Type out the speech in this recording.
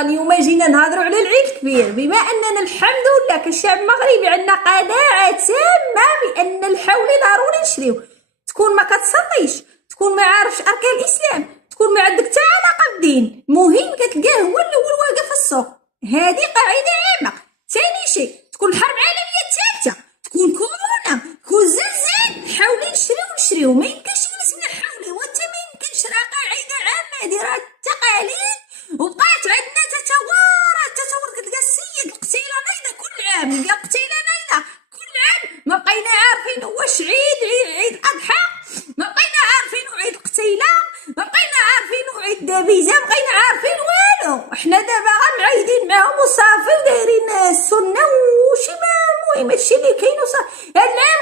الوطن. اليوم جينا نهضروا على العيد الكبير، بما اننا الحمد لله كشعب مغربي عندنا قناعه تامه بان الحولي ضروري نشريو. تكون ما كتصليش، تكون ما عارفش اركان الاسلام، تكون ما عندك حتى علاقه بالدين، مهم كتلقاه هو الاول واقف في السوق. هذه قاعده عامه. ثاني شيء تكون الحرب العالميه الثالثه، تكون كورونا، تكون زلزال، حاولي نشريو. ما يمكنش نسمع حولي وانت ما يمكنش. راه قاعده عامه، هذه راه التقاليد وبقات عندنا تتوارث. كتلقى السيد القتيله نايضه كل عام، لقى قتيله نايضه كل عام. ما بقينا عارفين واش عيد الاضحى، ما بقينا عارفين عيد القتيله، ما بقينا عارفين عيد دابيزه، ما بقينا عارفين والو. احنا دابا غنعيدين معاهم وصافي ودايرين السنه وشي ما المهم هادشي اللي كاين وصافي. هاد العام